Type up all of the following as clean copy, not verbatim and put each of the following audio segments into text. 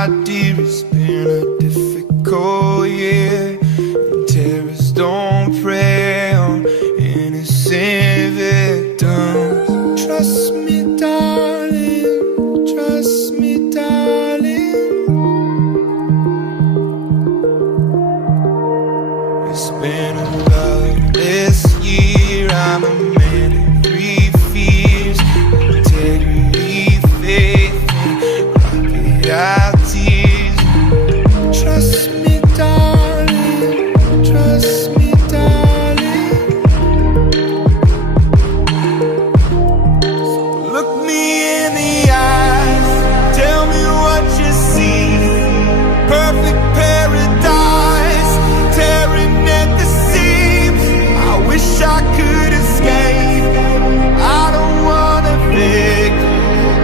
my dear, it's been a difficult year, and terrorists don't prey on innocent victims. Trust me, darling, trust me, darling. It's been a loveless year. I'm a man of three fears: integrity, faith, and crocodile tears. Trust me, darling, trust me, darling. So look me in the eyes, tell me what you see. Perfect paradise, tearing at the seams. I wish I could escape. I don't wanna fake.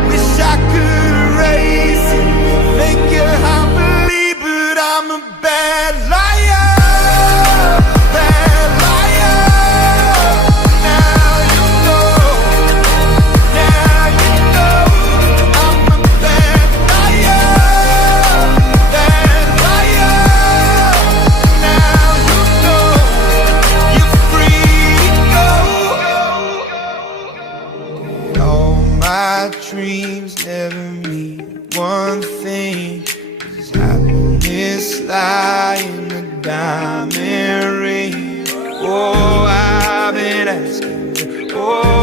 Wish I could erase it, make you happily, but I'm a bad liar, bad liar. Now you know, now you know. I'm a bad liar, bad liar. Now you know, you're free to go. All my dreams never mean one thing. Does happiness lie in a diamond ring? Oh, I've been asking. Oh.